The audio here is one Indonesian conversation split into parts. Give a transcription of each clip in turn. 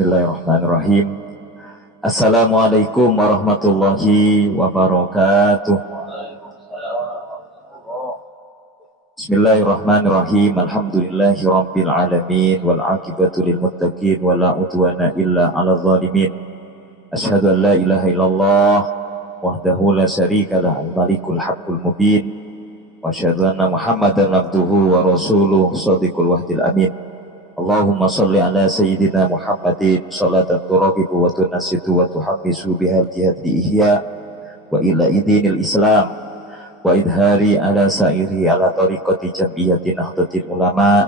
Bismillahirrahmanirrahim. Assalamualaikum warahmatullahi wabarakatuh. Bismillahirrahmanirrahim. Alhamdulillahi rabbil alamin wal aqibatu lil muttaqin wala udwana illa 'alal zalimin. Asyhadu an la ilaha illallah wahdahu la syarika lah al-malikul haqqul mubin wa asyhadu anna Muhammadan abduhu wa rasuluhu shadiqul wahdil amin. Allahumma salli ala sayyidina Muhammadin salatan turaqibu wa tunasitu wa tuhammisu bihal jihad li ihya wa ila idinil islam wa idhari ala sairi ala tariqati jam'iyyati nahdlatul ulama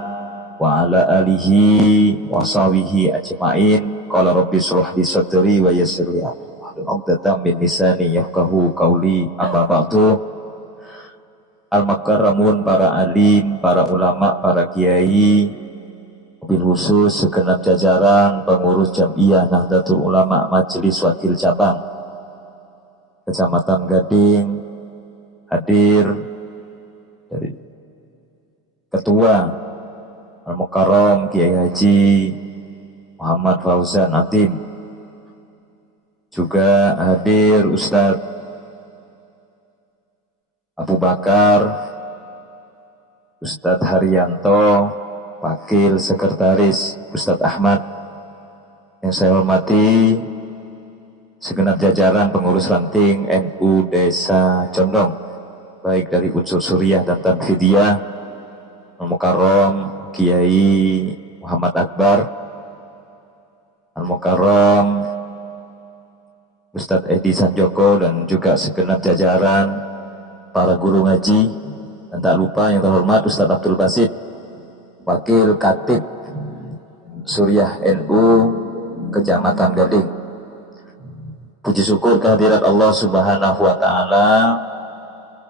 wa ala alihi wa sahbihi ajma'in. Qala rabbi shrah li sadri wa yassir li amri wahlul 'uqdatam min lisani yafqahu qawli. Amma ba'du. Al-mukarramun, para alim, para ulama, para kiai, mobil khusus segenap jajaran pengurus Jam'iyah Nahdlatul Ulama Majelis Wakil Cabang Kecamatan Gading, hadir dari Ketua Al-Mukarram Kiai Haji Muhammad Fauzan Atim, juga hadir Ustadz Abu Bakar, Ustadz Haryanto, Wakil Sekretaris Ustadz Ahmad. Yang saya hormati segenap jajaran pengurus ranting NU Desa Condong, baik dari unsur Suriah dan Tanfidiyah, Al-Mukarram Kiai Muhammad Akbar, Al-Mukarram Ustadz Edi Sanjoko, dan juga segenap jajaran para guru ngaji, dan tak lupa yang terhormat Ustadz Abdul Basit, Wakil Katib Suriah NU Kecamatan Gading. Puji syukur kehadirat Allah Subhanahu wa Ta'ala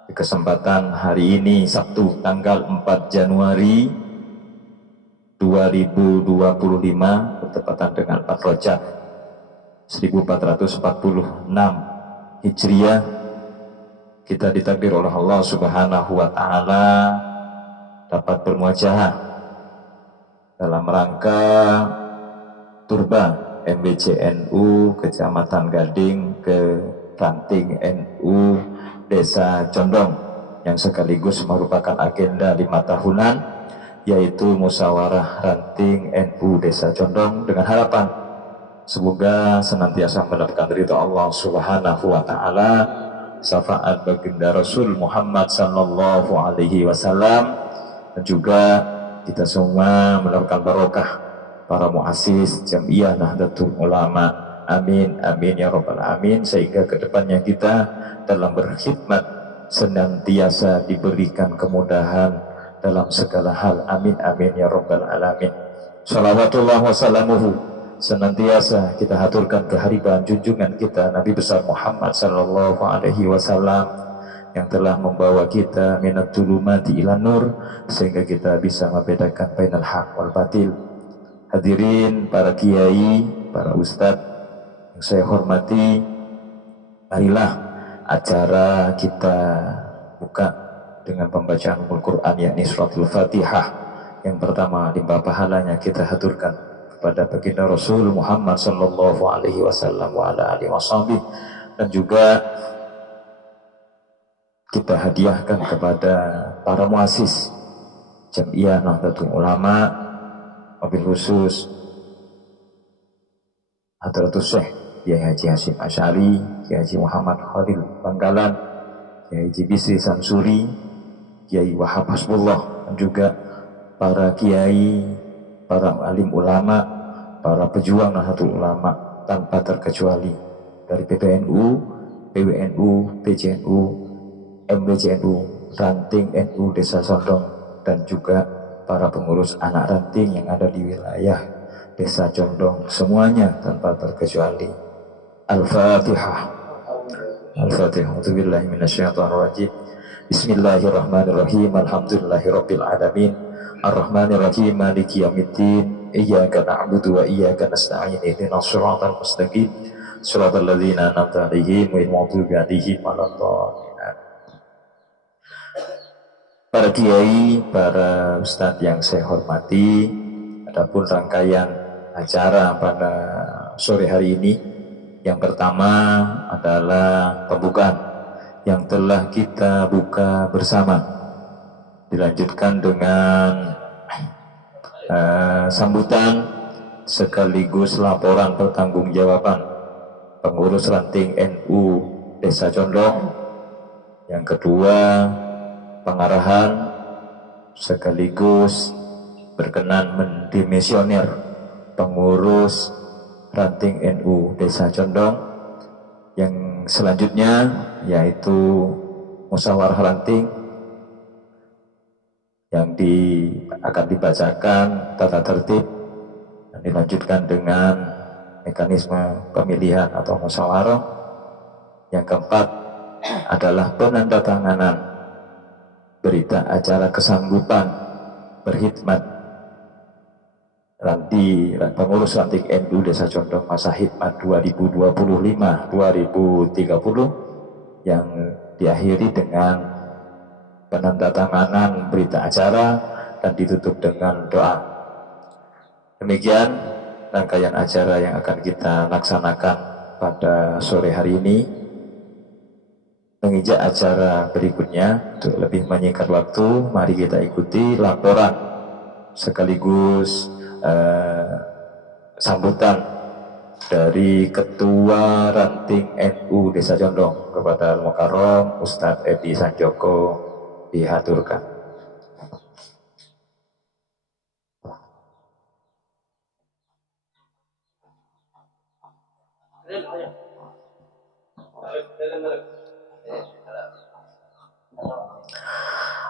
di kesempatan hari ini, Sabtu tanggal 4 Januari 2025 bertepatan dengan 4 Rajab 1446 Hijriah. Kita ditakdir oleh Allah Subhanahu wa Ta'ala dapat bermuajahah dalam rangka turba MBCNU Kecamatan Gading ke ranting NU Desa Condong, yang sekaligus merupakan agenda 5 tahunan, yaitu musyawarah ranting NU Desa Condong, dengan harapan semoga senantiasa mendapatkan ridha Allah Subhanahu wa Ta'ala, syafaat baginda Rasul Muhammad sallallahu alaihi wasallam, dan juga kita semua mendapatkan barokah para muassis Jam'iyah Nahdlatul Ulama. Amin, amin ya rabbal alamin. Sehingga kedepannya kita dalam berkhidmat senantiasa diberikan kemudahan dalam segala hal. Amin, amin ya rabbal alamin. Salawatullah wassalamuhu senantiasa kita haturkan kehadiran junjungan kita Nabi besar Muhammad sallallahu alaihi wasallam, yang telah membawa kita minat zulumati ila nur, sehingga kita bisa membedakan bainal haq wal batil. Hadirin para kiai, para ustadz yang saya hormati, marilah acara kita buka dengan pembacaan Al-Quran, yakni suratul Fatihah. Yang pertama, limpah pahalanya kita haturkan kepada baginda Rasul Muhammad sallallahu alaihi wasallam wa ala alihi wasallam, dan juga kita hadiahkan kepada para muassis Jam'iyah Nahdlatul Ulama, mobil khusus Hadratus Syekh Kiai Haji Hasyim Asy'ari, Kiai Haji Muhammad Khalil Bangkalan, Kiai Haji Bisri Samsuri, Kiai Wahab Hasbullah, dan juga para kiai, para alim ulama, para pejuang Nahdlatul Ulama tanpa terkecuali, dari PBNU, PWNU, PJNU, MBCNU, ranting NU Desa Condong, dan juga para pengurus anak ranting yang ada di wilayah Desa Condong, semuanya tanpa terkecuali. Al-Fatihah. Al-Fatihah. A'udzubillahi minasyaitonirrajim. Bismillahirrahmanirrahim. Alhamdulillahirabbil alamin. Ar-Rahmanirrahim. Maliki yaumiddin. Iyyaka na'budu wa iyyaka nasta'in. Ihdinas shiratal mustaqim. Shiratal ladzina an'amta 'alaihim ghairil maghdubi 'alaihim waladdallin. Para kiai, para ustadz yang saya hormati, adapun rangkaian acara pada sore hari ini. Yang pertama adalah pembukaan yang telah kita buka bersama, dilanjutkan dengan sambutan sekaligus laporan pertanggungjawaban pengurus ranting NU Desa Condong. Yang kedua, pengarahan sekaligus berkenan mendimensioner pengurus ranting NU Desa Condong. Yang selanjutnya yaitu musyawarah ranting yang akan dibacakan tata tertib dan dilanjutkan dengan mekanisme pemilihan atau musyawarah. Yang keempat adalah penandatanganan berita acara kesanggupan berkhidmat pengurus ranting NU Desa Condong masa khidmat 2025-2030 yang diakhiri dengan penandatanganan berita acara dan ditutup dengan doa. Demikian rangkaian acara yang akan kita laksanakan pada sore hari ini. Menginjak acara berikutnya, untuk lebih menyingkat waktu, mari kita ikuti laporan sekaligus sambutan dari Ketua Ranting NU Desa Condong kepada Al-Mukarram Ustadz Edi Sanjoko. Dihaturkan.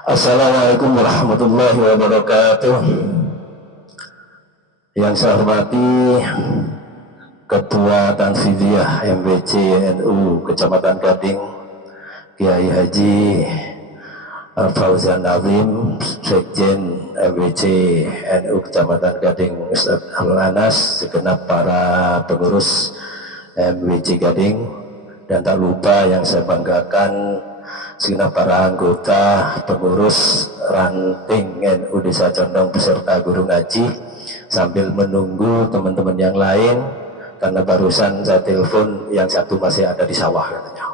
Assalamualaikum warahmatullahi wabarakatuh. Yang saya hormati Ketua Tanfidiyah MBC NU Kecamatan Gading Kiai Haji Fauzan Azim, Sekjen MBC NU Kecamatan Gading Ustaz Al-Anas, segenap para pengurus MBC Gading, dan tak lupa yang saya banggakan segenap para anggota pengurus ranting NU Desa Condong beserta guru ngaji, sambil menunggu teman-teman yang lain karena barusan saya telepon yang satu masih ada di sawah katanya.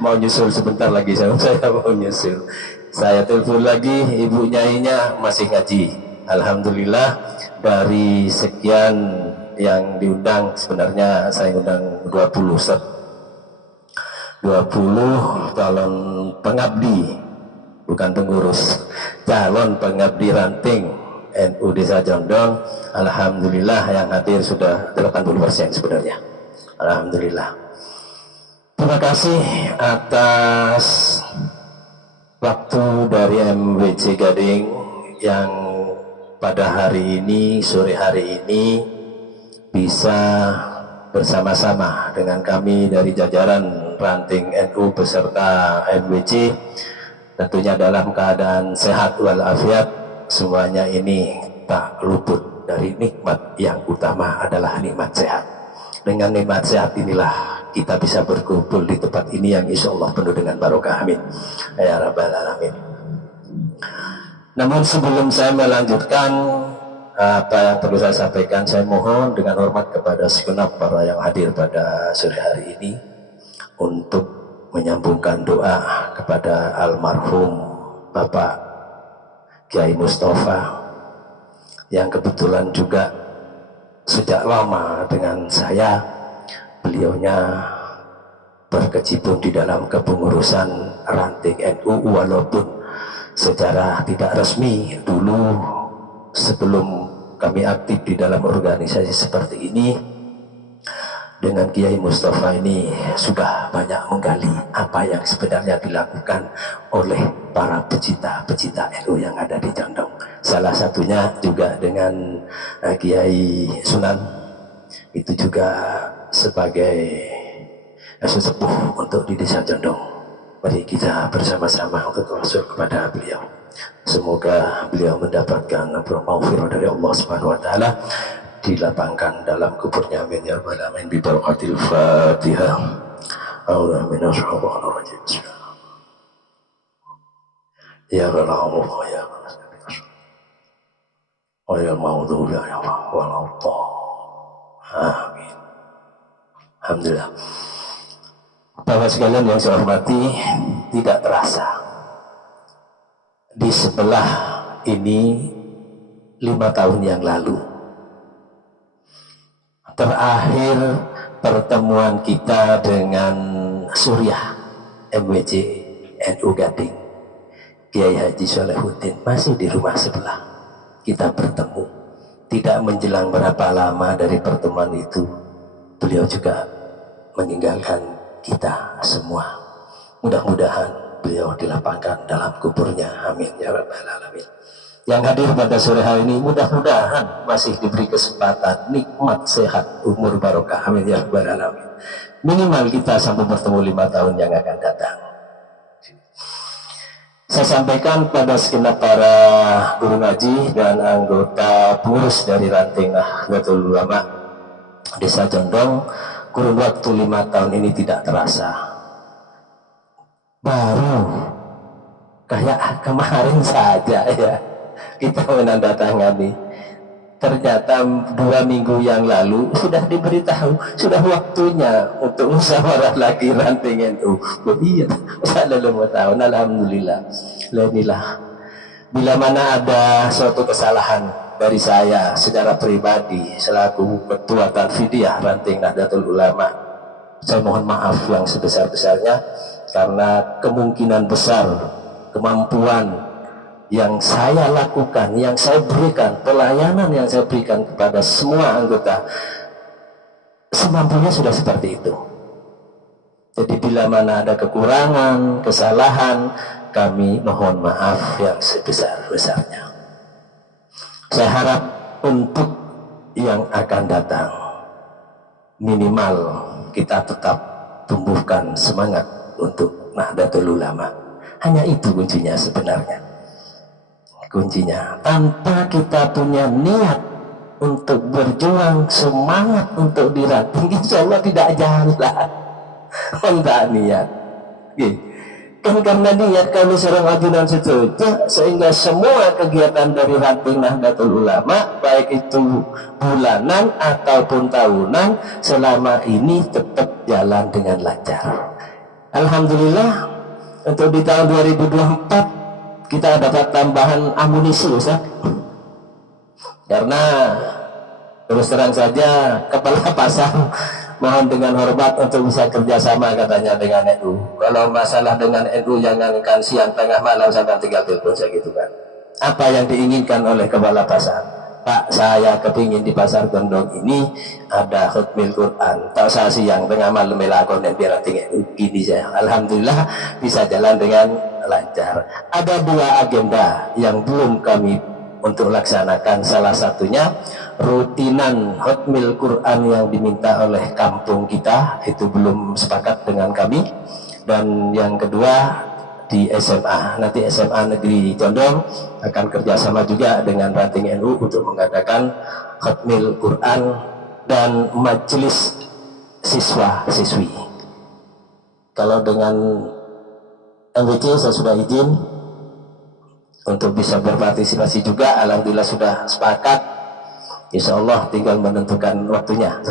Mau nyusul sebentar lagi, saya mau nyusul. Saya telepon lagi, ibu nyainya masih ngaji. Alhamdulillah, dari sekian yang diundang, sebenarnya saya undang 20 Ustaz. 20 calon pengabdi, bukan pengurus, calon pengabdi ranting NU Desa Condong. Alhamdulillah yang hadir sudah 80% sebenarnya. Alhamdulillah. Terima kasih atas waktu dari MBC Gading yang pada hari ini, sore hari ini, bisa bersama-sama dengan kami dari jajaran ranting NU beserta MBC, tentunya dalam keadaan sehat walafiat. Semuanya ini tak luput dari nikmat yang utama adalah nikmat sehat. Dengan nikmat sehat inilah kita bisa berkumpul di tempat ini yang insya Allah penuh dengan barokah. Amin ya rabbal alamin. Namun sebelum saya melanjutkan apa yang perlu saya sampaikan, saya mohon dengan hormat kepada segenap para yang hadir pada sore hari ini untuk menyambungkan doa kepada almarhum Bapak Kiai Mustafa yang kebetulan juga sejak lama dengan saya. Beliaunya berkecimpung di dalam kepengurusan ranting NU walaupun secara tidak resmi. Dulu sebelum kami aktif di dalam organisasi seperti ini, dengan Kiai Mustafa ini sudah banyak menggali apa yang sebenarnya dilakukan oleh para pecinta NU yang ada di Condong. Salah satunya juga dengan Kiai Sunan, itu juga sebagai sesepuh untuk di Desa Condong. Mari kita bersama-sama untuk bersyukur kepada beliau. Semoga beliau mendapatkan maghfirah dari Allah Subhanahu wa taala, dilapangkan dalam kuburnya. Amin ya rabbal alamin. Bi barakatil Fatihah. A'udzu minasyaitonir rajim. Ya Allah ya Allah. Wa ya maghdubi ya Allah. Amin. Alhamdulillah. Bapak sekalian yang saya hormati, tidak terasa di sebelah ini 5 tahun yang lalu terakhir pertemuan kita dengan Surya MWC NU Gading, Kiai Haji Sholihuddin, masih di rumah sebelah kita bertemu. Tidak menjelang berapa lama dari pertemuan itu, beliau juga meninggalkan kita semua. Mudah-mudahan beliau dilapangkan dalam kuburnya, amin ya rabbal alamin. Yang hadir pada sore hari ini mudah-mudahan masih diberi kesempatan nikmat, sehat, umur barokah, amin ya rabbal alamin. Minimal kita sampai bertemu 5 tahun yang akan datang. Saya sampaikan pada segenap para guru ngaji dan anggota pengurus dari ranting Nahdlatul Ulama Desa Condong, kurun waktu 5 tahun ini tidak terasa. Baru kayak kemarin saja ya kita menandatangani. Ternyata 2 minggu yang lalu sudah diberitahu, sudah waktunya untuk musyawarah lagi ranting NU. Oh iya, sudah 5 tahun, alhamdulillah. Inilah, bila mana ada suatu kesalahan dari saya secara pribadi selaku ketua Tarfidiyah ranting Nahdlatul Ulama, saya mohon maaf yang sebesar-besarnya, karena kemungkinan besar kemampuan yang saya lakukan, yang saya berikan, pelayanan yang saya berikan kepada semua anggota, semampunya sudah seperti itu. Jadi bila mana ada kekurangan, kesalahan, kami mohon maaf yang sebesar-besarnya. Saya harap untuk yang akan datang, minimal kita tetap tumbuhkan semangat untuk Nahdlatul Ulama. Hanya itu kuncinya sebenarnya. Kuncinya, tanpa kita punya niat untuk berjuang, semangat untuk diranting, insya Allah tidak jalan. Tidak niat. Kan karena niat kami seorang ajudan setuju, sehingga semua kegiatan dari ranting Nahdlatul Ulama, baik itu bulanan ataupun tahunan, selama ini tetap jalan dengan lancar. Alhamdulillah, untuk di tahun 2024 kita dapat tambahan amunisi, Ustaz. Karena terus terang saja kepala pasang mohon dengan hormat untuk bisa kerjasama katanya dengan NU. Kalau masalah dengan NU jangankan siang tengah malam sampai tinggal telepon saya gitu kan. Apa yang diinginkan oleh kepala pasar? Pak, saya kepingin di pasar Gondong ini ada khutmil Quran. Tak usah siang tengah malam melakon dan biar NU. Gini saya, alhamdulillah bisa jalan dengan lancar. Ada 2 agenda yang belum kami untuk laksanakan. Salah satunya rutinan khutmil Quran yang diminta oleh kampung kita, itu belum sepakat dengan kami. Dan yang kedua di SMA, nanti SMA Negeri Condong akan kerjasama juga dengan ranting NU untuk mengadakan khutmil Quran dan majelis siswa-siswi. Kalau dengan MWC saya sudah izin untuk bisa berpartisipasi juga, alhamdulillah sudah sepakat. Insya Allah tinggal menentukan waktunya.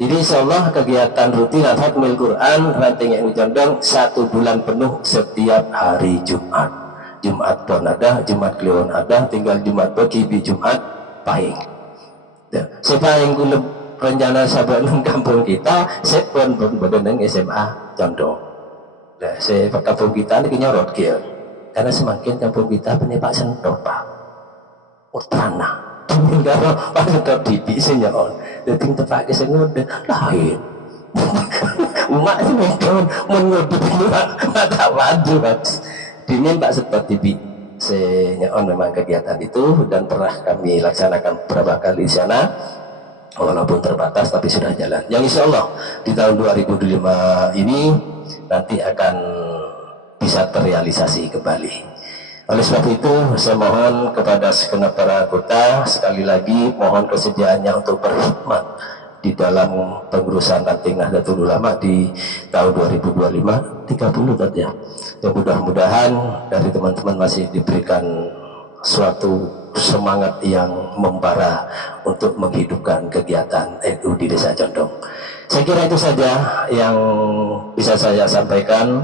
Jadi insya Allah kegiatan rutin khutmil Quran ranting NU Condong 1 bulan penuh setiap hari Jumat. Jumat pun ada, Jumat Kliwon ada, tinggal Jumat pagi di Jumat Pahing. Siapa yang gula rencana sahabat kampung kita, saya pun berdeneng SMA Condong. Nah, saya kampung kita ini nyorot kia, karena semakin kampung kita punya Pak Sentot Pak Utana, kalau Pak Sentot dipi senyaon, deting tepak ke sengot lain. Umat sih mereka mengodok mata wadu. Dingin Pak Sentot dipi senyaon memang kegiatan itu dan pernah kami laksanakan beberapa kali di sana. Walaupun terbatas tapi sudah jalan. Yang insya Allah di tahun 2025 ini nanti akan bisa terrealisasi kembali. Oleh sebab itu saya mohon kepada segenap para anggota sekali lagi mohon kesediaannya untuk berkhidmat di dalam pengurusan ranting Nahdlatul Ulama di tahun 2025 30 tadi ya. Mudah-mudahan dari teman-teman masih diberikan suatu semangat yang membara untuk menghidupkan kegiatan NU di Desa Condong. Saya kira itu saja yang bisa saya sampaikan.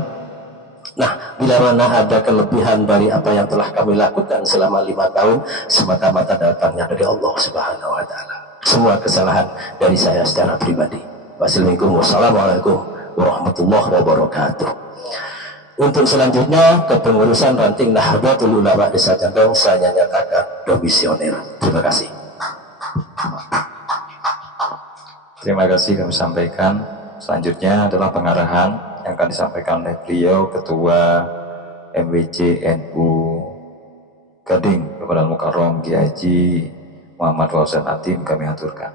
Nah, bila mana ada kelebihan dari apa yang telah kami lakukan selama 5 tahun, semata-mata datangnya dari Allah Subhanahu wa Ta'ala. Semua kesalahan dari saya secara pribadi. Wassalamualaikum warahmatullahi wabarakatuh. Untuk selanjutnya, kepengurusan ranting Nahdlatul Ulama Desa Condong saya nyatakan domisioner. Terima kasih. Terima kasih kami sampaikan. Selanjutnya adalah pengarahan yang akan disampaikan oleh beliau Ketua MWC NU Gading kepada Mukarram Kiai Haji Muhammad Fauzan Atim kami aturkan.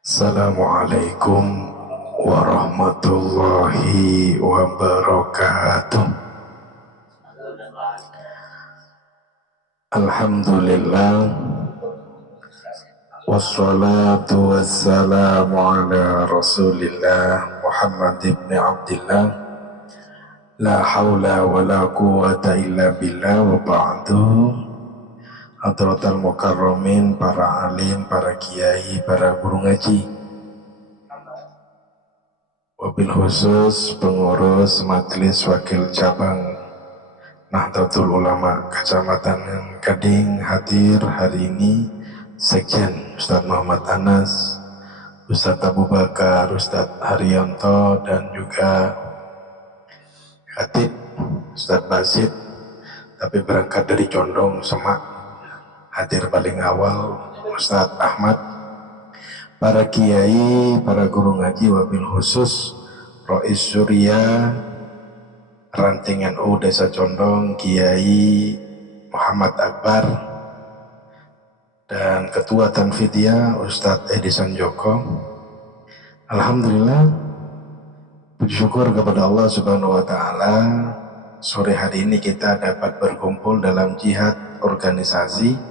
Assalamualaikum warahmatullahi wabarakatuh. Alhamdulillah, wassalatu wassalamu ala rasulillah Muhammad ibn Abdillah, la hawla wa la quwata illa billah, wa ba'du. Hadratal mukarramin, para alim, para kiai, para guru ngaji, wabil khusus pengurus majelis wakil cabang Nahdlatul Ulama Kecamatan Gading hadir hari ini, Sekjen Ustadz Muhammad Anas, Ustadz Abu Bakar, Ustadz Haryanto, dan juga Khatib Ustadz Basit, tapi berangkat dari Condong Semak. Hadir paling awal Ustadz Ahmad, para kiai, para guru ngaji, wabil khusus Rois Surya Ranting NU Desa Condong Kiai Muhammad Akbar, dan Ketua Tanfidiyah Ustadz Edison Joko. Alhamdulillah, puji syukur kepada Allah Subhanahu wa Ta'ala, sore hari ini kita dapat berkumpul dalam jihad organisasi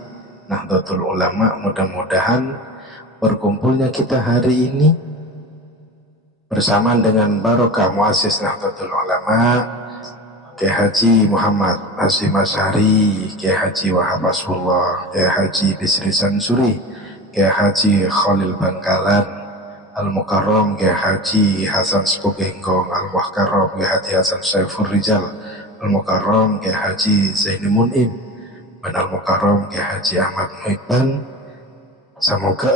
Nahdlatul Ulama. Mudah-mudahan berkumpulnya kita hari ini bersamaan dengan barokah muassis Nahdlatul Ulama Kiai Haji Muhammad Hasyim Asy'ari, Kiai Haji Wahab Asfullah, Kiai Haji Bisri Sansuri, Kiai Haji Khalil Bangkalan, Al-Mukarram Kiai Haji Hasan Sepugenggong, Al-Mukarram Kiai Haji Hasan Saifur Rijal, Al-Mukarram Kiai Haji Zaini Mun'im, dan Al-Mukarram Kiai Haji Ahmad Muhibban. Semoga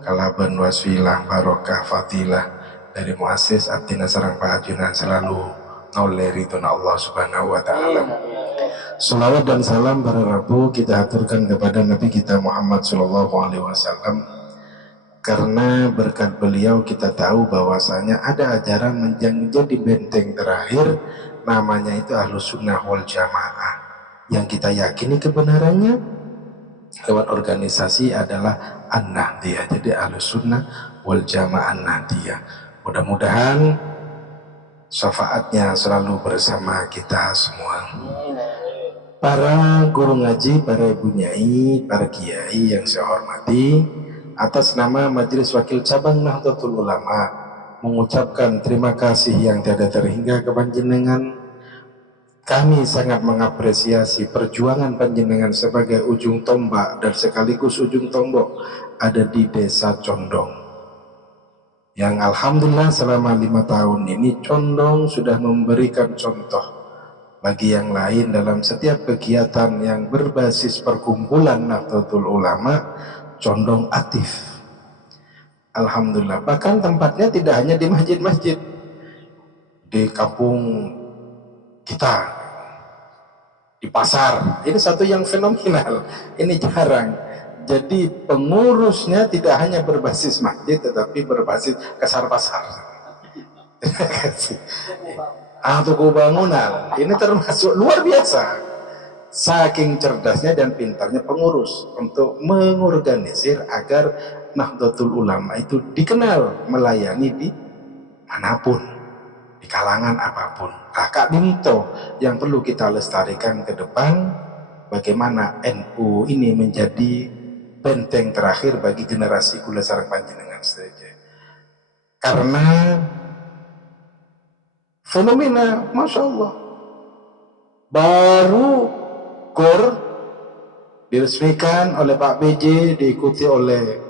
kalaban wasilah barokah fadilah dari muassis Atina sareng pahajunan selalu ngauleri tuna Allah Subhanahu wa Ta'ala. Salawat dan salam para Rabu kita aturkan kepada Nabi kita Muhammad sallallahu alaihi wasallam, karena berkat beliau kita tahu bahwasanya ada ajaran yang menjadi benteng terakhir, namanya itu Ahlus Sunnah wal Jamaah, yang kita yakini kebenarannya lewat organisasi adalah An-Nahdiyah. Jadi Ahlus Sunnah wal Jamaah An-Nahdiyah. Mudah-mudahan syafaatnya selalu bersama kita semua. Para guru ngaji, para ibu nyai, para kiai yang saya hormati, atas nama Majelis Wakil Cabang Nahdlatul Ulama mengucapkan terima kasih yang tiada terhingga kepada panjenengan. Kami sangat mengapresiasi perjuangan panjenengan sebagai ujung tombak dan sekaligus ujung tombak ada di Desa Condong, yang alhamdulillah selama 5 tahun ini Condong sudah memberikan contoh bagi yang lain dalam setiap kegiatan yang berbasis perkumpulan Nahdlatul Ulama. Condong aktif, alhamdulillah. Bahkan tempatnya tidak hanya di masjid-masjid, di kampung kita, di pasar. Ini satu yang fenomenal, ini jarang. Jadi pengurusnya tidak hanya berbasis masjid, tetapi berbasis kasar pasar. Terima kasih. Toko bangunan, ini termasuk luar biasa. Saking cerdasnya dan pintarnya pengurus untuk mengorganisir agar Nahdlatul Ulama itu dikenal melayani di manapun, di kalangan apapun. Kakak Minto yang perlu kita lestarikan ke depan, bagaimana NU ini menjadi benteng terakhir bagi generasi kula sareng panjenengan sedaya. Karena fenomena, Masya Allah. Baru GOR diresmikan oleh Pak BJ, diikuti oleh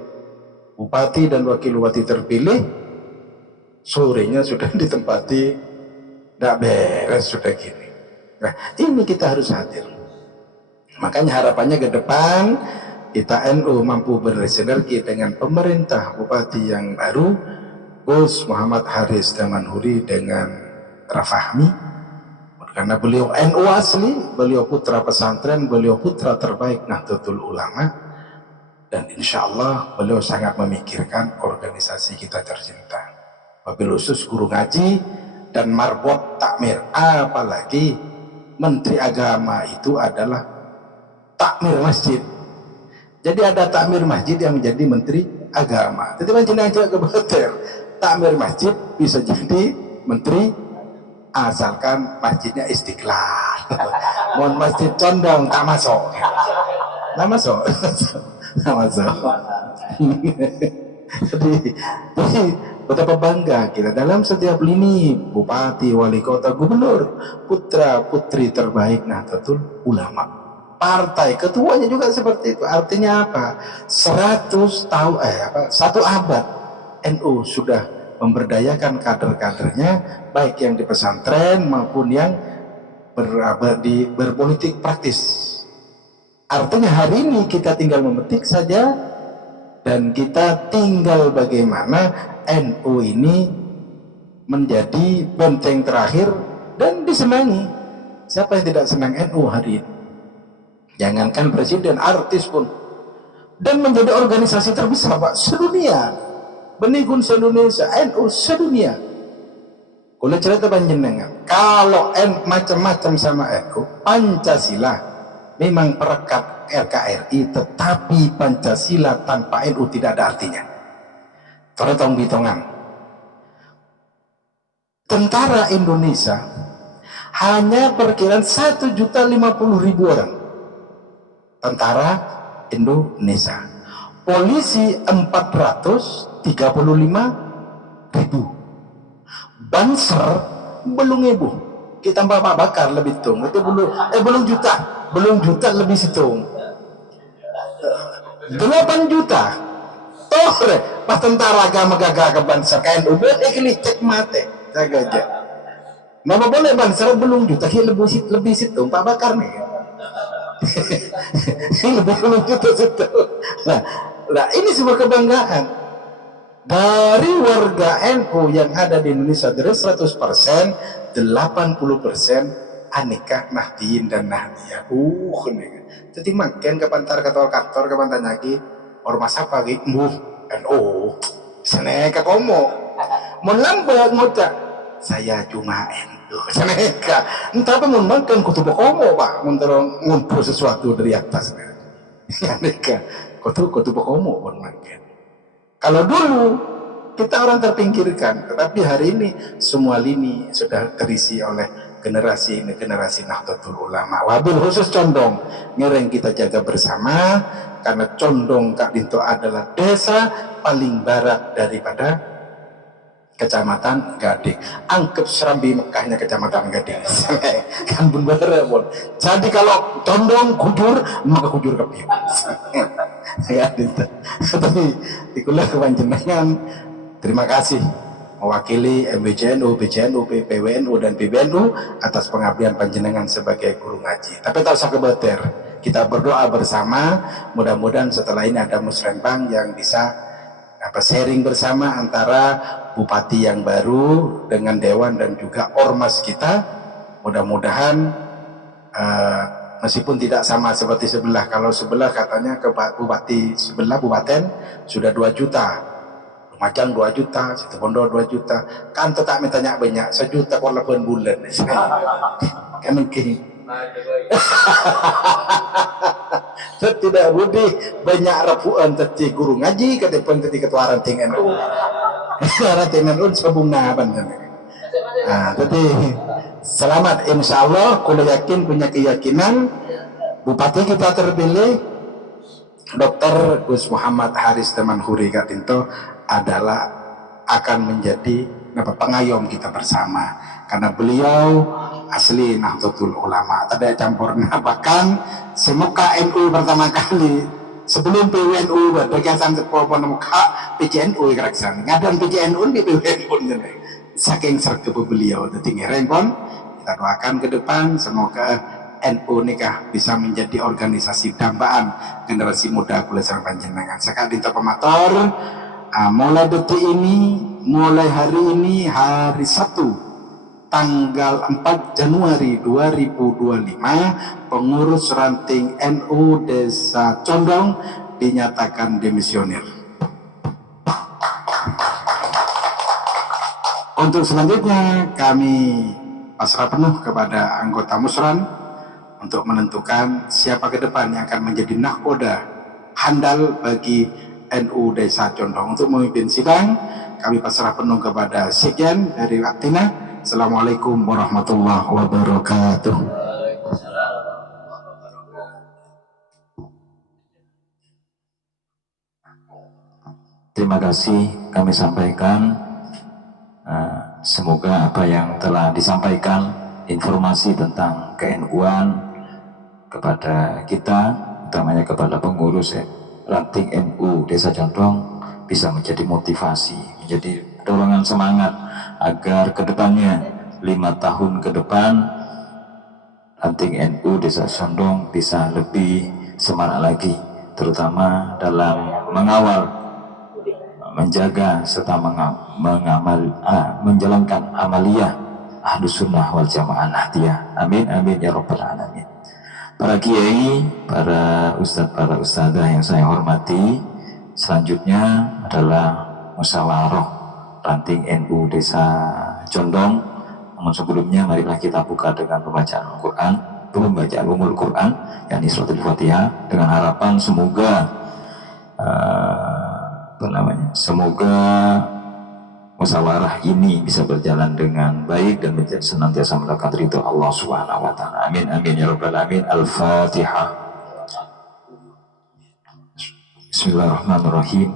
bupati dan wakil bupati terpilih, sorenya sudah ditempati, tidak beres sudah gini. Nah, ini kita harus hadir. Makanya harapannya ke depan kita NU mampu bersinergi dengan pemerintah bupati yang baru, Gus Muhammad Haris Damanhuri dengan Rafahmi. Karena beliau NU asli, beliau putra pesantren, beliau putra terbaik Nahdlatul Ulama, dan insya Allah beliau sangat memikirkan organisasi kita tercinta. Wabil khusus guru ngaji dan marbot takmir, apalagi menteri agama itu adalah takmir masjid. Jadi ada takmir masjid yang menjadi menteri agama. Jadi panjenengan juga kebetulan takmir masjid bisa jadi menteri, asalkan masjidnya Istiqlal. Mohon masjid condong tak masuk. Tak masuk. Tak masuk. Jadi betapa bangga kita dalam setiap lini, bupati, wali kota, gubernur, putra putri terbaik Nahdlatul Ulama. Partai ketuanya juga seperti itu. Artinya apa? 100 tahun, 1 abad NU sudah memberdayakan kader-kadernya, baik yang di pesantren maupun yang berpolitik praktis. Artinya hari ini kita tinggal memetik saja, dan kita tinggal bagaimana NU ini menjadi benteng terakhir dan disenangi. Siapa yang tidak senang NU hari ini? Jangankan presiden, artis pun. Dan menjadi organisasi terbesar, Pak, sedunia. Benikun se-Indonesia, NU sedunia. Kalau cerita panjenengan, kalau macam-macam sama NU, Pancasila memang perekat RKRI, tetapi Pancasila tanpa NU tidak ada artinya. Terhitung-hitungan. Tentara Indonesia hanya perkiraan 1.050.000 orang. Tentara Indonesia. Polisi 435.000. Banser belum ibu. Kita tambah Pak Bakar lebih tung. Itu belum juta lebih situng. 8 juta. Toh pas tentara agama gagal ke Banser KNU boleh cek mate. Jaga aja. Nama boleh Banser belum juta lebih situng Pak Bakar nih. Lebih belum juta situng. Nah, ini sebuah kebanggaan dari warga NU yang ada di Indonesia. Dari 100%, 80% aneka Nahdiyin dan Nahdiyah. Jadi makin kepantar kantor kepantar lagi ormas apa lagi NU seneka komo mau lambat ngocak saya cuma NU seneka entah apa mau makan kutu komo Pak ngumpul sesuatu dari atas seneka kutu komo pun makin. Kalau dulu kita orang terpinggirkan, tetapi hari ini semua lini sudah terisi oleh generasi Nahdlatul Ulama. Wabil khusus condong ngereng kita jaga bersama, karena condong Kak Dinto adalah desa paling barat daripada Kecamatan Gading. Anggap Serambi Mekahnya Kecamatan Gading. Kan bener pun. Jadi kalau condong kujur, maka kujur ke piu. Ya, tapi ikulah kepanjenengan. Terima kasih mewakili MBJNU, BJNU, PWNU dan PBNU atas pengabdian panjenengan sebagai guru ngaji. Tapi tak usah kebeter. Kita berdoa bersama. Mudah-mudahan setelah ini ada musrenbang yang bisa sharing bersama antara bupati yang baru dengan dewan dan juga ormas kita. Mudah-mudahan meskipun tidak sama seperti sebelah. Kalau sebelah katanya ke bupati sebelah Bupaten sudah 2 juta, Lumajang 2 juta, Situbondo 2 juta. Kan tetap mintanya banyak, 1 juta kalau 8 bulan. Kan mungkin. Tidak budi banyak repuan teti guru ngaji ketepun teti ketua ranting NU. Ranting NU sebungna apa tapi selamat insyaallah. Kulo yakin punya keyakinan bupati kita terpilih Dr. Gus Muhammad Haris Damanhuri Kak Dinto adalah akan menjadi pengayom kita bersama. karena beliau asli Nahdlatul Ulama, tidak campurna. Bahkan semuka NU pertama kali sebelum PWNU berkesan sepopo muka PCNU keraksan ngadan PCNU di PWNU saking sergap beliau. Jadi ngerempon kita doakan ke depan semoga NU nikah bisa menjadi organisasi dambaan generasi muda kulisan panjenengan. Sekali dinta pemator, mulai detik ini, mulai hari ini, hari Sabtu tanggal 4 Januari 2025, pengurus ranting NU Desa Condong dinyatakan demisioner. Untuk selanjutnya kami pasrah penuh kepada anggota musran untuk menentukan siapa ke depan yang akan menjadi nahkoda handal bagi NU Desa Condong. Untuk memimpin sidang, kami pasrah penuh kepada Sekjen dari Aktina. Assalamualaikum warahmatullahi wabarakatuh. Terima kasih kami sampaikan. Semoga apa yang telah disampaikan, informasi tentang ke-NU-an kepada kita, utamanya kepada pengurus ranting NU Desa Condong, bisa menjadi motivasi, menjadi dorongan semangat agar kedepannya 5 tahun ke depan ranting NU Desa Condong bisa lebih semangat lagi, terutama dalam mengawal, menjaga serta menjalankan amaliyah Ahlus Sunnah wal Jamaah Nahdiyah. Amin amin ya rabbal alamin. Para kiai, para ustadzah yang saya hormati, selanjutnya adalah musyawarah ranting NU Desa Condong. Namun sebelumnya marilah kita buka dengan pembacaan Al-Quran, pembacaan Umul Quran, yakni Suratul Fatihah, dengan harapan semoga semoga musyawarah ini bisa berjalan dengan baik dan senantiasa mendapat ridho Allah Subhanahu wa taala. Amin amin ya rabbal alamin. Al-Fatihah. Bismillahirrahmanirrahim.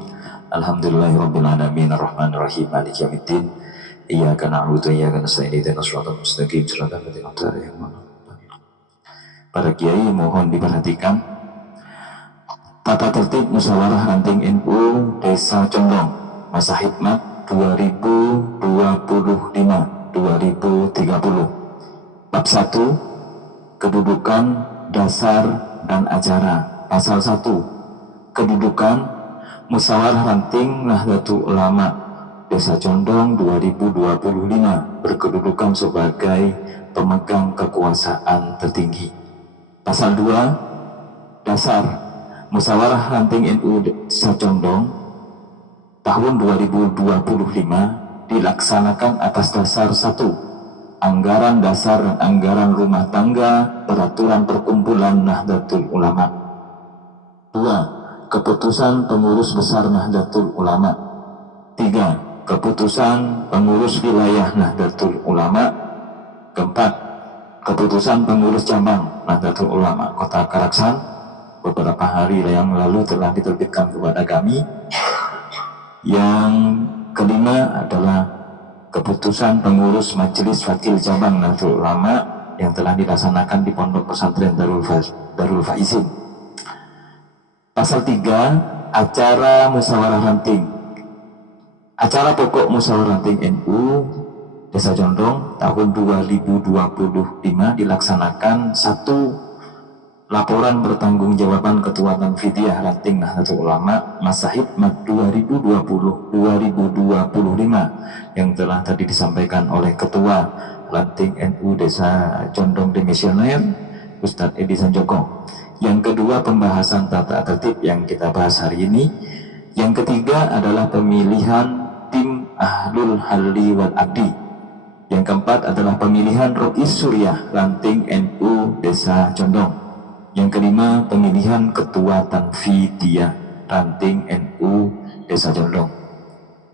Alhamdulillahirabbil alamin arrahmanirrahim maliki yaumiddin. Iyyaka na'budu wa iyyaka nasta'in ihdinas siratal mustaqim siratal ladzina an'amta 'alaihim. Para kiai mohon diperhatikan tata tertib musyawarah ranting NU Desa Condong masa hikmat 2025-2030. Bab 1, kedudukan, dasar, dan acara. Pasal 1, kedudukan musyawarah ranting Nahdlatul Ulama Desa Condong 2025 berkedudukan sebagai pemegang kekuasaan tertinggi. Pasal 2, dasar musyawarah ranting NU Desa Condong tahun 2025 dilaksanakan atas dasar 1. Anggaran dasar dan anggaran rumah tangga peraturan perkumpulan Nahdlatul Ulama. 2. Keputusan pengurus besar Nahdlatul Ulama. 3. Keputusan pengurus wilayah Nahdlatul Ulama. 4. Keputusan pengurus cabang Nahdlatul Ulama Kota Karaksan beberapa hari yang lalu telah diterbitkan kepada kami. Yang kelima adalah keputusan pengurus Majelis Wakil Cabang Nahdlatul Ulama yang telah dilaksanakan di Pondok Pesantren Darul Faizin. Pasal 3, acara musyawarah ranting. Acara pokok musyawarah ranting NU Desa Condong tahun 2025 dilaksanakan 1. Laporan pertanggungjawaban Ketua Tanfidiyah Ranting Nahdlatul Ulama masa hikmat 2020-2025 yang telah tadi disampaikan oleh Ketua Ranting NU Desa Condong Demisioner Ustadz Edi Sanjoko. Yang kedua, pembahasan tata tertib yang kita bahas hari ini. Yang ketiga adalah pemilihan tim Ahlul Halli wal Aqdi. Yang keempat adalah pemilihan Rois Suriah Ranting NU Desa Condong. Yang kelima, pemilihan Ketua Tanfidiyah Ranting NU Desa Condong.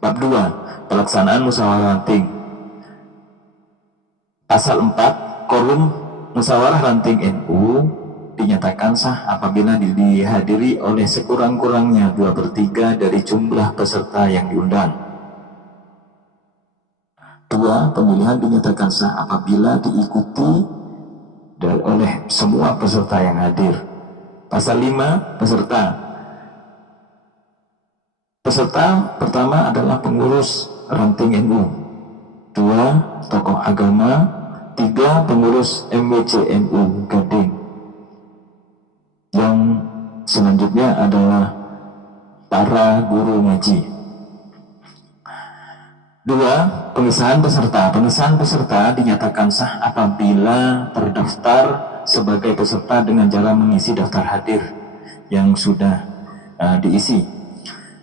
Bab 2, pelaksanaan musyawarah ranting. Pasal 4, quorum musyawarah ranting NU dinyatakan sah apabila dihadiri oleh sekurang-kurangnya 2/3 dari jumlah peserta yang diundang. 2. Pemilihan dinyatakan sah apabila diikuti oleh semua peserta yang hadir. Pasal 5, peserta. Peserta pertama adalah pengurus ranting NU, 2. Tokoh agama, 3. Pengurus MWC NU Gading. Yang selanjutnya adalah para guru ngaji. 2. Pengesahan peserta. Pengesahan peserta dinyatakan sah apabila terdaftar sebagai peserta dengan cara mengisi daftar hadir yang sudah diisi.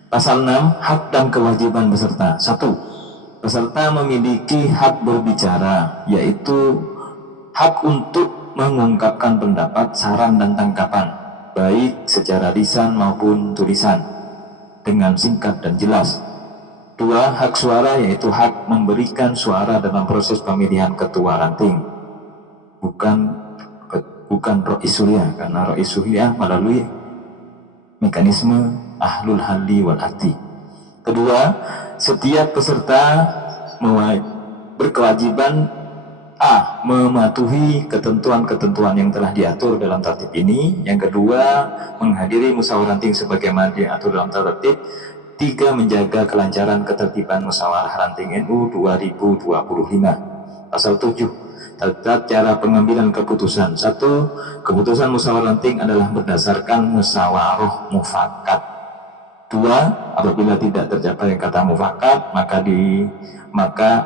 Pasal 6. Hak dan kewajiban peserta. 1. Peserta memiliki hak berbicara, yaitu hak untuk mengungkapkan pendapat, saran, dan tanggapan, baik secara lisan maupun tulisan, dengan singkat dan jelas. 2. Hak suara, yaitu hak memberikan suara dalam proses pemilihan ketua ranting. Bukan Rois Suriah, karena Rois Suriah melalui mekanisme ahlul halli wal aqdi. Kedua, setiap peserta berkewajiban A. Mematuhi ketentuan-ketentuan yang telah diatur dalam tertib ini. Yang kedua, menghadiri musyawarah ranting sebagaimana diatur dalam tertib. 3. Menjaga kelancaran ketertiban musyawarah ranting NU 2025. Pasal 7. Tata cara pengambilan keputusan. 1. Keputusan musyawarah ranting adalah berdasarkan musyawarah mufakat. 2. Apabila tidak tercapai kata mufakat, maka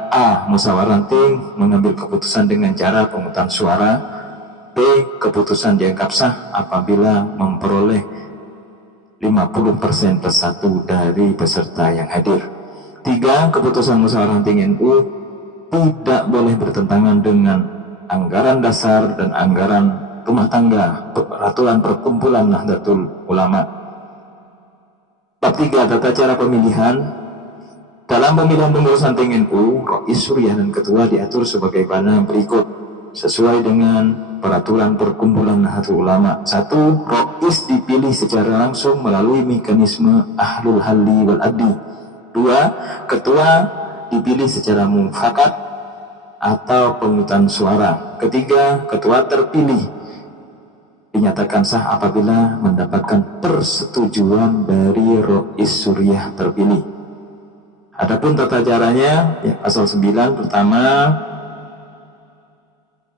A. Musyawarah ranting mengambil keputusan dengan cara pemungutan suara. B. Keputusan dianggap sah apabila memperoleh 50% plus 1 dari peserta yang hadir. 3. Keputusan musyawarah ranting NU tidak boleh bertentangan dengan anggaran dasar dan anggaran rumah tangga peraturan perkumpulan Nahdlatul Ulama. Bab 3. Tata cara pemilihan. Dalam pemilihan pengurus ranting NU, Rois Suriah dan ketua diatur sebagaimana berikut sesuai dengan peraturan perkumpulan Nahdlatul Ulama. 1. Rois dipilih secara langsung melalui mekanisme ahlul halli wal aqdi. 2. Ketua dipilih secara mufakat atau pemungutan suara. Ketiga, ketua terpilih dinyatakan sah apabila mendapatkan persetujuan dari Rois Suriah terpilih. Adapun tata caranya, pasal 9 pertama,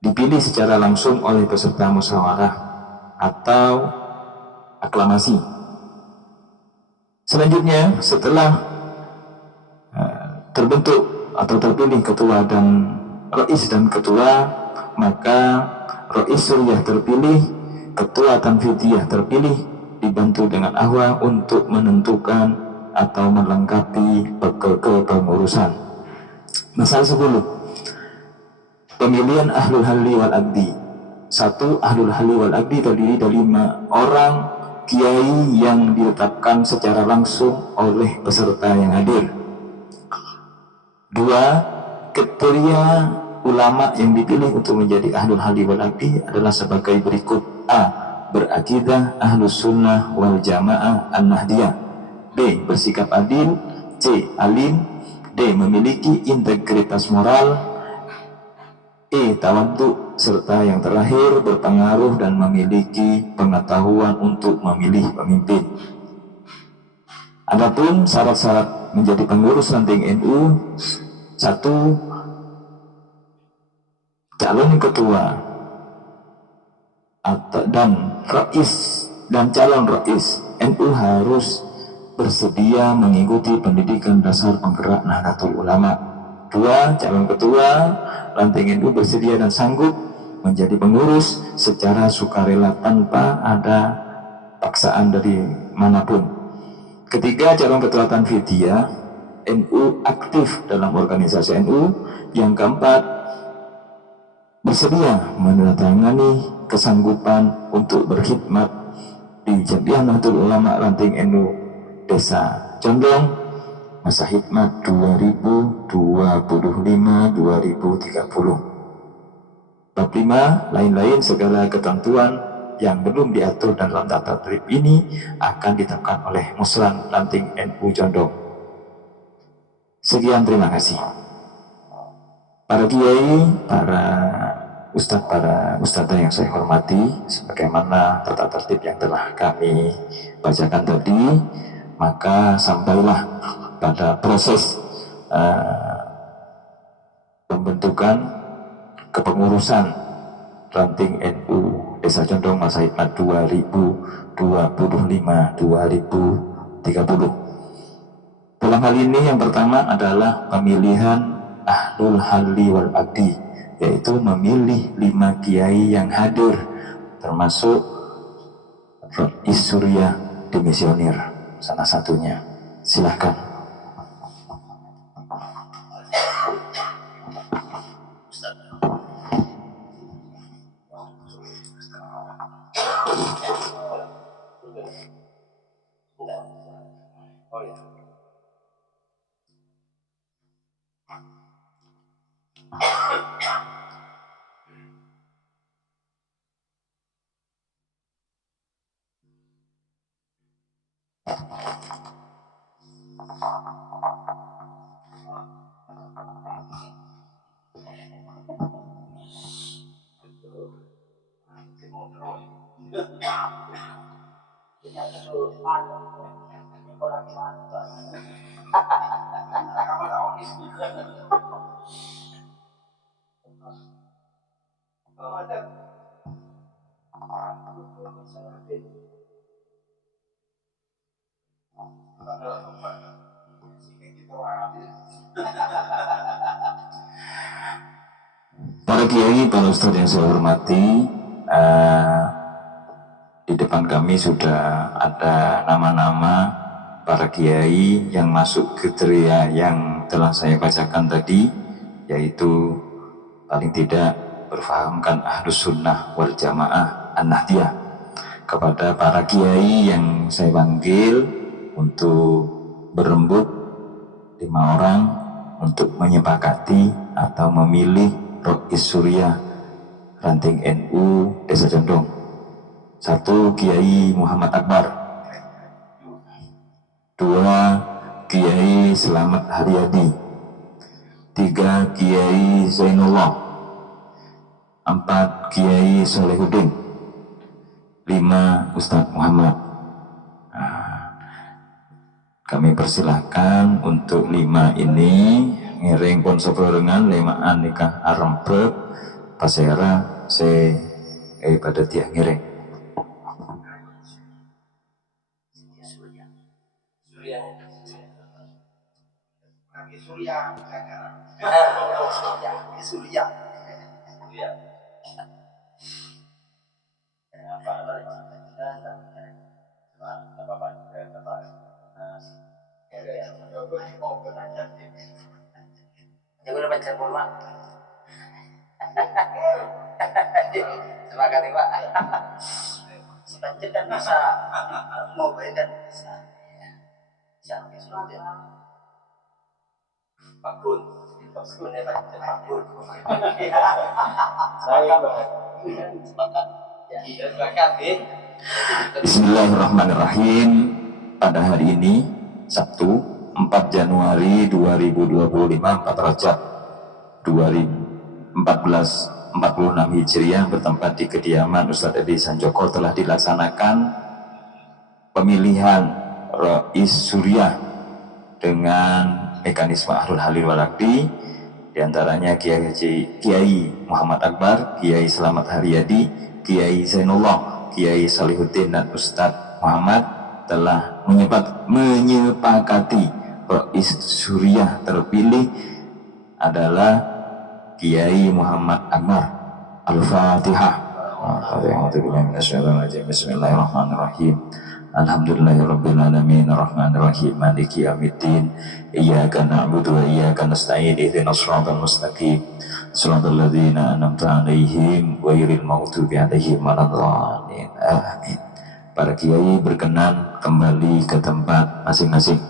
dipilih secara langsung oleh peserta musyawarah atau aklamasi. Selanjutnya, setelah terbentuk atau terpilih ketua dan Rois dan ketua, maka Rois Suriah terpilih, ketua Tanfidiyah terpilih, dibantu dengan ahwa untuk menentukan atau melengkapi kepengurusan. Pasal 10. Pemilihan ahlul halli wal aqdi. 1. Ahlul halli wal aqdi terdiri dari 5 orang kiai yang ditetapkan secara langsung oleh peserta yang hadir. 2. Kriteria ulama yang dipilih untuk menjadi ahlul halli wal aqdi adalah sebagai berikut. A. Berakidah ahlus sunnah wal jamaah an-nahdiyah. B. Bersikap adil. C. Alim. D. Memiliki integritas moral. E. Tawadhu, serta yang terakhir berpengaruh dan memiliki pengetahuan untuk memilih pemimpin. Adapun syarat-syarat menjadi pengurus ranting NU. 1. Calon ketua dan Rois dan calon Rois NU harus bersedia mengikuti pendidikan dasar penggerak Nahdlatul Ulama. 2. Calon ketua ranting NU bersedia dan sanggup menjadi pengurus secara sukarela tanpa ada paksaan dari manapun. Ketiga, calon ketua Tanfidiyah NU aktif dalam organisasi NU. Yang keempat, bersedia menandatangani kesanggupan untuk berkhidmat di Jamiah Nahdlatul Ulama ranting NU Desa Condong masa khidmat 2025-2030. Bab 5, lain-lain segala ketentuan yang belum diatur dalam tata tertib ini akan ditetapkan oleh Musran ranting NU Condong. Sekian, terima kasih. Para kiai, para ustadzah yang saya hormati, sebagaimana tata tertib yang telah kami bacakan tadi, maka sampailah pada proses pembentukan kepengurusan ranting NU Desa Condong Mas Hikmat 2025-2030. Dalam hal ini yang pertama adalah pemilihan Ahlul Halli wal Aqdi, yaitu memilih 5 kiai yang hadir, termasuk Rais Surya Demisionir salah satunya. Silahkan. Para kiai, para ustadz yang saya hormati, di depan kami sudah ada nama-nama para kiai yang masuk kriteria yang telah saya bacakan tadi, yaitu paling tidak berfahamkan Ahlus Sunnah wal Jamaah An-Nahdiyah. Kepada para kiai yang saya panggil untuk berembuk 5 orang untuk menyepakati atau memilih Rais Surya ranting NU Desa Condong. 1, Kiai Muhammad Akbar. 2, Kiai Selamat Haryadi. 3, Kiai Zainullah. 4, Kiai Solehuddin. 5, Ustadz Muhammad. Kami persilahkan untuk 5 ini ngiring pun seberengan lemaan nikah arempet pasera se pada tiang ngiring. Jangan lupa baca pulma. Semangat nih Pak. Sebanjir kan bisa mobil dan bisa. Jangan sudah. Pak Gun ya Pak Gun. Saya sepakat. Ya sepakat nih. Bismillahirrahmanirrahim. Pada hari ini Sabtu 4 Januari 2025 4 Rajab 1446 Hijriah bertempat di kediaman Ustadz Edi Sanjoko telah dilaksanakan pemilihan Rais Surya dengan mekanisme Ahlul Halli wal Aqdi, diantaranya Kiai Muhammad Akbar, Kiai Selamat Haryadi, Kiai Zainullah, Kiai Solehuddin dan Ustadz Muhammad telah menyepakati Rais Surya terpilih adalah Kiai Muhammad Akbar. Al-Fatihah. Bismillahirrahmanirrahim. Alhamdulillahirabbil alamin arrahmanirrahim maliki yaumiddin iyyaka na'budu wa iyyaka nasta'in ihdinas siratal mustaqim siratal ladzina an'amta 'alaihim ghairil maghdubi 'alaihim waladdallin. Amin. Para kiai berkenan kembali ke tempat masing-masing.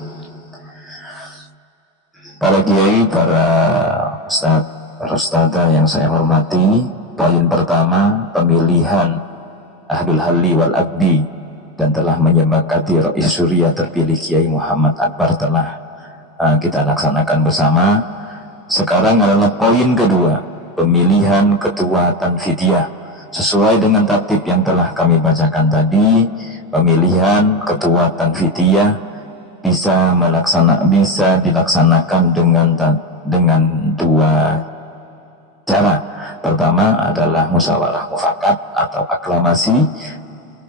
Para kiai, para ustadzah yang saya hormati, poin pertama pemilihan Ahlul Halli wal Aqdi dan telah menyepakati Rais Surya terpilih Kiai Muhammad Akbar telah kita laksanakan bersama. Sekarang adalah poin kedua, pemilihan ketua tanfidiyah. Sesuai dengan tertib yang telah kami bacakan tadi, pemilihan ketua tanfidiyah bisa dilaksanakan dengan dua cara. Pertama adalah musyawarah mufakat atau aklamasi.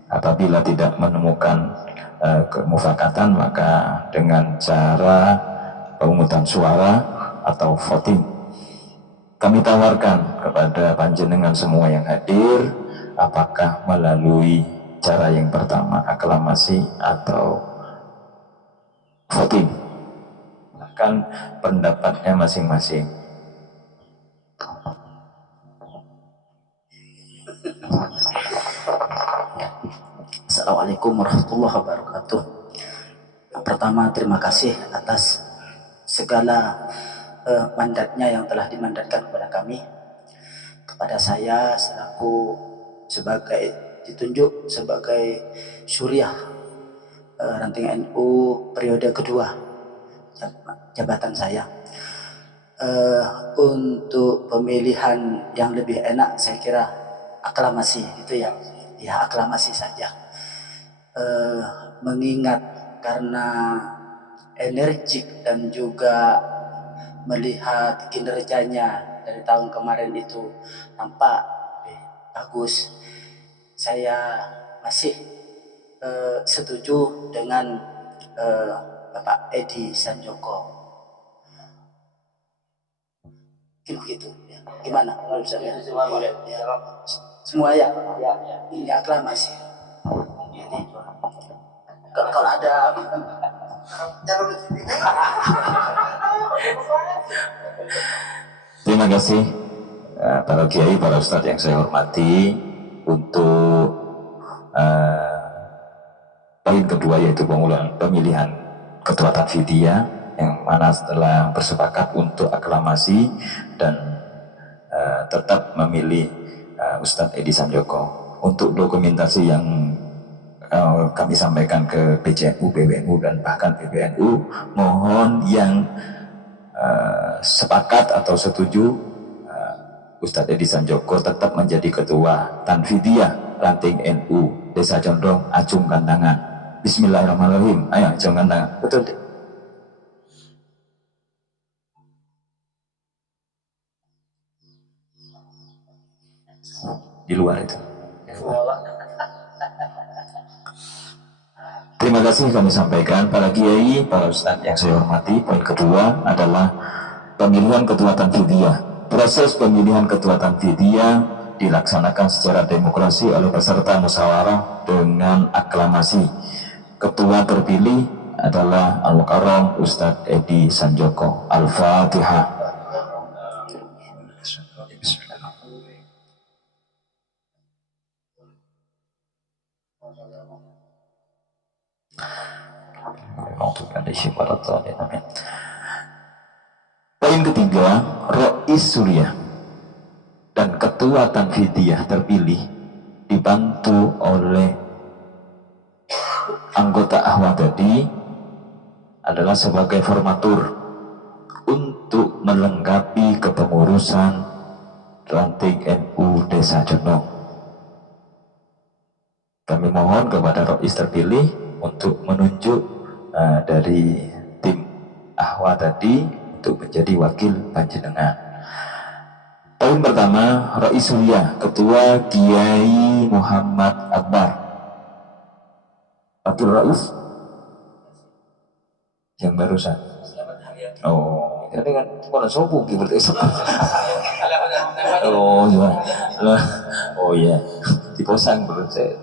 Apabila tidak menemukan kemufakatan, maka dengan cara pemungutan suara atau voting. Kami tawarkan kepada panjenengan semua yang hadir, apakah melalui cara yang pertama, aklamasi atau voting. Bahkan pendapatnya masing-masing. Assalamualaikum warahmatullahi wabarakatuh. Yang pertama, terima kasih atas segala mandatnya yang telah dimandatkan kepada kami, kepada saya selaku ditunjuk sebagai syuriah ranting NU periode kedua jabatan saya. Untuk pemilihan yang lebih enak, saya kira aklamasi itu ya, aklamasi saja. Mengingat karena energik dan juga melihat kinerjanya dari tahun kemarin itu nampak bagus, saya masih setuju dengan Bapak Edi Sanjoko. Gitu ya. Gimana menurut saya? Ya. Semua ya. Ini aklamasi. Ini kalau ada Terima kasih para kiai, para ustadz yang saya hormati. Untuk poin kedua, yaitu pemilihan ketua tanfidiyah, yang mana setelah bersepakat untuk aklamasi dan tetap memilih Ustadz Edi Sanjoko. Untuk dokumentasi yang kami sampaikan ke PCNU, PWNU, dan bahkan PBNU, mohon yang sepakat atau setuju Ustadz Edi Sanjoko tetap menjadi ketua tanfidiyah ranting NU Desa Condong, acungkan tangan. Bismillahirrahmanirrahim. Ayo acungkan tangan. Betul deh. Di luar itu. Terima kasih kami sampaikan para kiai, para ustadz yang saya hormati. Poin kedua adalah pemilihan ketua tanfidiyah. Proses pemilihan ketua tanfidiyah dilaksanakan secara demokrasi oleh peserta musyawarah dengan aklamasi. Ketua terpilih adalah Al-Mukarram Ustadz Edi Sanjoko. Al-Fatihah. Poin ketiga, Rois Suriah dan ketua tanfidiyah terpilih dibantu oleh anggota Ahwadadi adalah sebagai formatur untuk melengkapi kepengurusan ranting NU Desa Condong. Kami mohon kepada Rois terpilih untuk menunjuk dari tim Ahwadadi untuk menjadi wakil panjenengan. Poin pertama, Rois Suriah, Ketua Kiai Muhammad Akbar. Wakil Rois yang barusan. Oh, ini kan orang sombong gitu. Oh iya, oh iya, diposang menurut saya.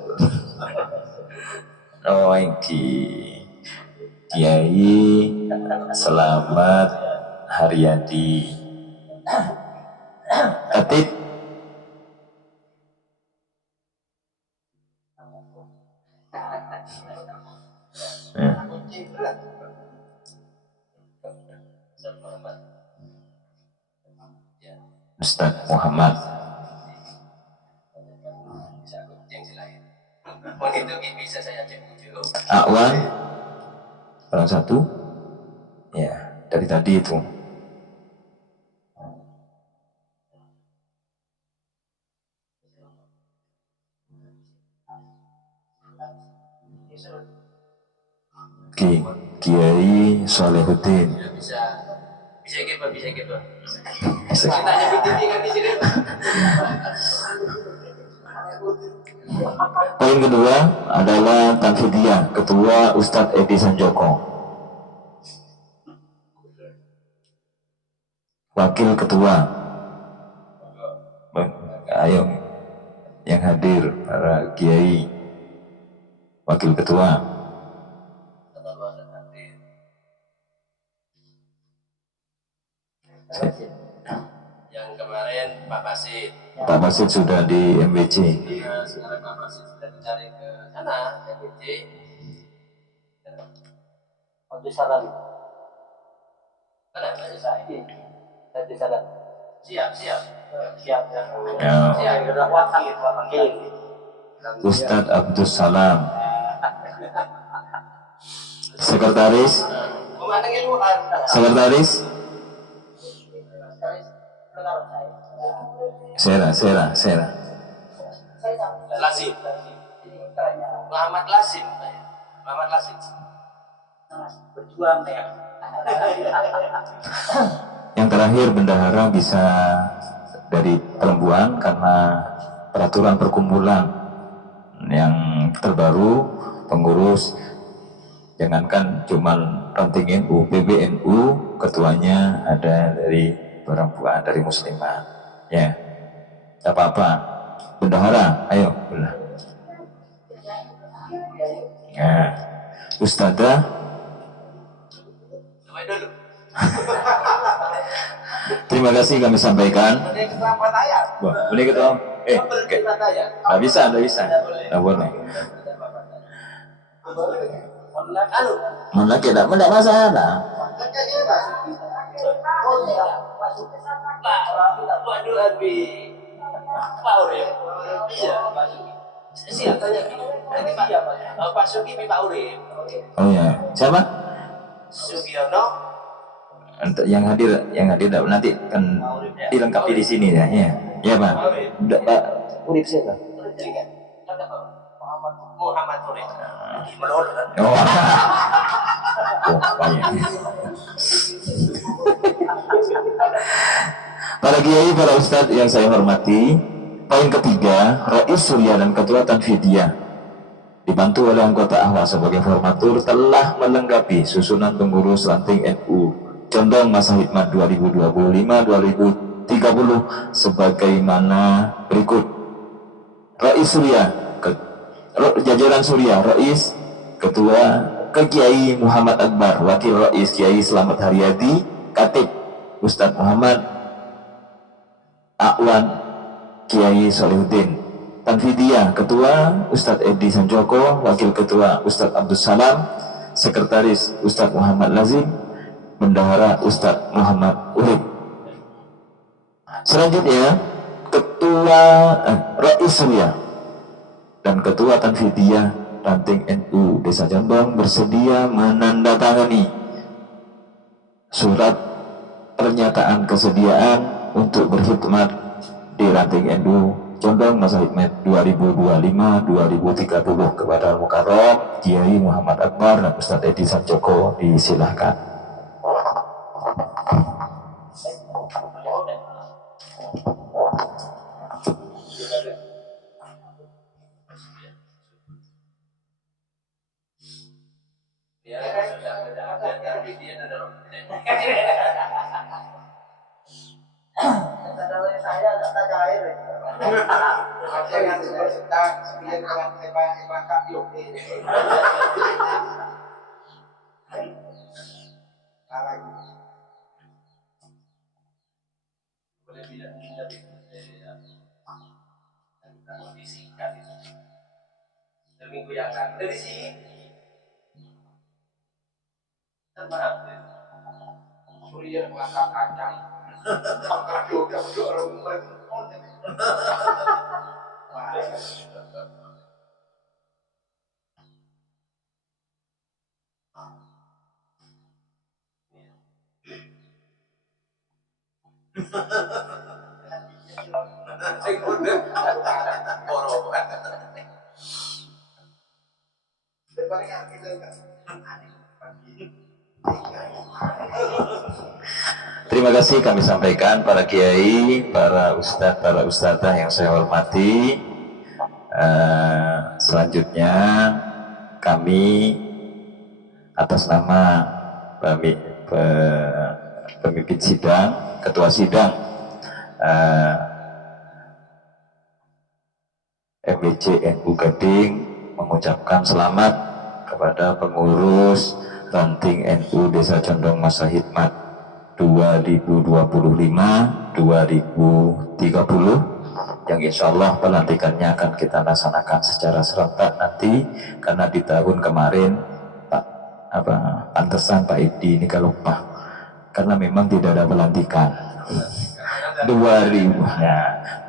Oh ini Kiai Selamat Haryadi Atid. Ustaz Muhammad. Akwan orang satu ya dari tadi itu. Kiai Salihuddin. Bisa gitu. Poin kedua adalah Tanfidiyah, Ketua Ustadz Edi Sanjoko. Wakil Ketua, ayo yang hadir para kiai. Wakil Ketua. Yang kemarin Pak Basit. Pak Basit sudah di MBC. Sekarang Pak Basit sudah dicari ke sana, MBC. Abdus Salam. Mana Pak Said? Abdus Salam. Siap. Ya. Siap. Wakil. Ustadz Abdus Salam. Sekretaris. Sera. Lasim. Muhammad Lasim. Berjuang ya. Yang terakhir bendahara bisa dari perempuan karena peraturan perkumpulan yang terbaru pengurus jangankan cuman ranting NU, PBNU ketuanya ada dari perempuan, dari muslimah. Ya, tak apa-apa. Bendahara, ayo. Nah, Ustadzah. Terima kasih kami sampaikan. Boleh ketua? Nggak bisa. Nggak boleh. Mana tidak masalah. Oh ya, siapa? Sugiono. Untuk yang hadir nanti kan dilengkapi di sini ya. Ya Pak. Pak Urip siapa? Muhammad Urip. Oh, banyak. Para kiai, para ustadz yang saya hormati, poin ketiga, Rais Surya dan Ketua Tanfidiyah dibantu oleh anggota Ahwa sebagai formatur telah melengkapi susunan pengurus ranting NU Condong masa hikmat 2025-2030 sebagaimana berikut. Rais Surya, jajaran Surya, Rais Ketua Kiai Muhammad Akbar, Wakil Rais Kiai Slamet Haryadi, Katib Ustadz Muhammad Akwan Kiai Salihuddin. Tanfidiyah, Ketua Ustadz Edi Sanjoko, Wakil Ketua Ustadz Abdus Salam, Sekretaris Ustadz Muhammad Lazim, Bendahara Ustadz Muhammad Urip. Selanjutnya Ketua Rais Surya dan Ketua Tanfidiyah Ranting NU Desa Jombang bersedia menandatangani surat pernyataan kesediaan untuk berkhidmat di Ranting NU Condong masa hikmat 2025-2030 kepada Mukarram Kiai Muhammad Akbar dan Ustadz Edi Sanjoko. Disilahkan. Minggu yang lalu dari sini. Surya mengangkat kacang. Kado orang Terima kasih kami sampaikan para kiai, para ustadz, para ustadzah yang saya hormati. Selanjutnya kami atas nama pemimpin sidang, ketua sidang MBC NU Gading mengucapkan selamat kepada pengurus ranting NU Desa Condong Masa Hikmat 2025-2030 yang insya Allah pelantikannya akan kita laksanakan secara serentak nanti, karena di tahun kemarin pantesan Pak Idi ini kalau lupa karena memang tidak ada pelantikan 2019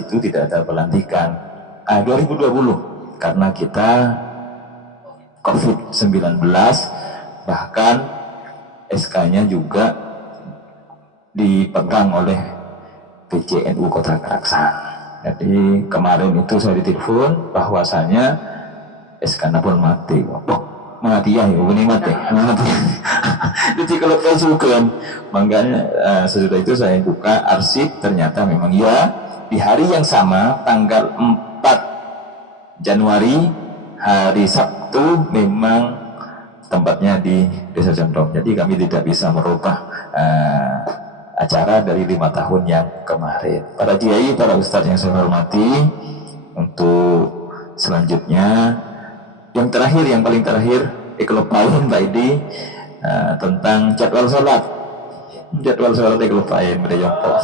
itu tidak ada pelantikan 2020 karena kita COVID-19, bahkan SK-nya juga dipegang oleh PCNU Kota Keraksan. Jadi kemarin itu saya ditelepon bahwasanya SK-nya pun mati. Mati ya, ini mati. Jadi kalau pasukan, makanya sesudah itu saya buka arsip, ternyata memang ya di hari yang sama tanggal 4 Januari hari Sabtu memang tempatnya di Desa Condong. Jadi kami tidak bisa merubah acara dari 5 tahun yang kemarin. Para kiai, para ustadz yang saya hormati, untuk selanjutnya yang terakhir, yang paling terakhir, kelupain Pak Idi tentang jadwal sholat. Jadwal sholat kelupain pada jompo.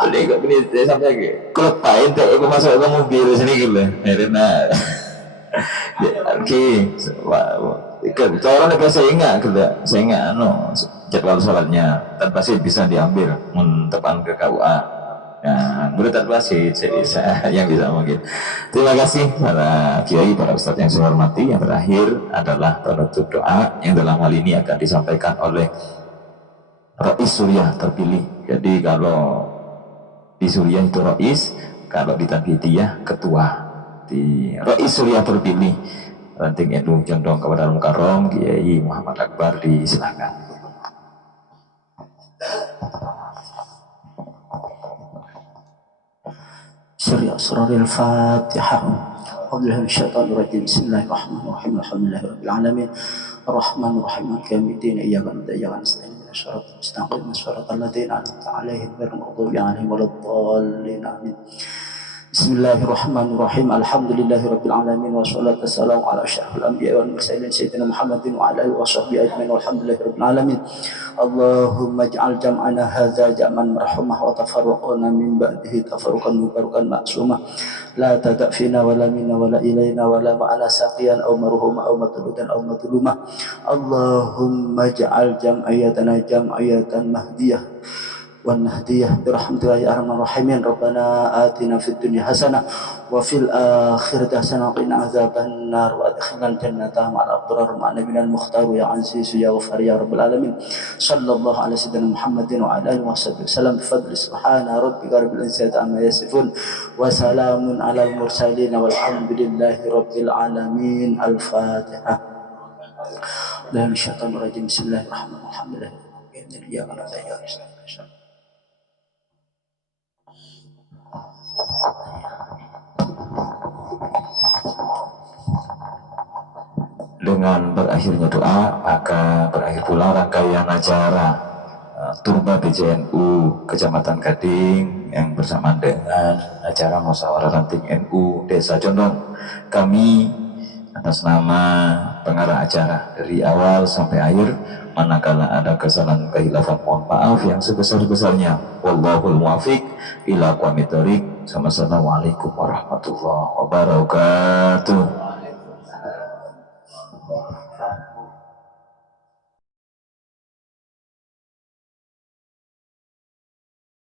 Jadi kok ini sampai lagi kelupain tuh aku masuk ke mobil sini gitu. Nah. Oke, orang negara saya ingat jadwal sholatnya tanpa sih bisa diambil tepan ke KUA. Nah, menurut tanpa sih saya yang bisa mungkin. Terima kasih para kiai, para ustadz yang saya hormati. Yang terakhir adalah penutup doa yang dalam hal ini akan disampaikan oleh Rais Suriah terpilih. Jadi kalau di Suriah itu Rais, kalau di Tanhidiyah ketua. Di Rais Suriah terpilih ranting NU Condong Kabupaten Mukarram, Kiai Muhammad Akbar, disilakan. Syariah Asraril Fatihah. A'udzubillahi minasyaitonir rajim. Bismillahirrahmanirrahim. Alhamdulillahirabbil alamin. Arrahmanir rahim. Maliki yaumiddin. Iyyaka na'budu wa iyyaka nasta'in. Shiratal mustaqim. Shiratal ladzina an'amta 'alaihim ghairil maghdubi 'alaihim waladdallin. Amin. Bismillahirrahmanirrahim. Alhamdulillahirabbil alamin wassalatu wassalamu ala asyrafil anbiya'i wal mursalin sayyidina Muhammadin wa ala alihi washabbihi ajmain walhamdulillahirabbil alamin. Allahumma ij'al jam'ana hadza jam'an marhumah wa tafarraqana min ba'dihi tafarruqan mubarakan ma'sumah. La tada' fina wa la minna wa la ilayna wa la ma'ana saqiyan aw marhumah aw matludan aw matlumah. Allahumma ij'al jam'iyatana jam'iyatan mahdiyah والنهدية برحمتك يا أرحم الراحمين. ربنا آتنا في الدنيا حسنة وفي الآخرة حسنة وقنا عذاب النار وأدخلنا الجنة مع الأبرار مع نبينا المختار يا عزيز يا غفار يا رب العالمين. صلى الله على سيدنا محمد وعلى آله وصحبه وسلم بفضل سبحان ربك رب العزة عما يصفون وسلام على المرسلين والحمد لله رب العالمين. الفاتحة. لا الشيطان الرجيم. بسم الله الرحمن الرحيم. إياك نعبد وإياك نستعين. Dengan berakhirnya doa, maka berakhir pula rangkaian acara Turba PCNU Kecamatan Gading yang bersamaan dengan acara musyawarah ranting NU Desa Condong. Kami atas nama pengarah acara dari awal sampai akhir, manakala ada kesalahan kehilafan mohon maaf yang sebesar-besarnya. Wallahul muwaffiq ila aqwamit thoriq. Wassalamualaikum warahmatullahi wabarakatuh.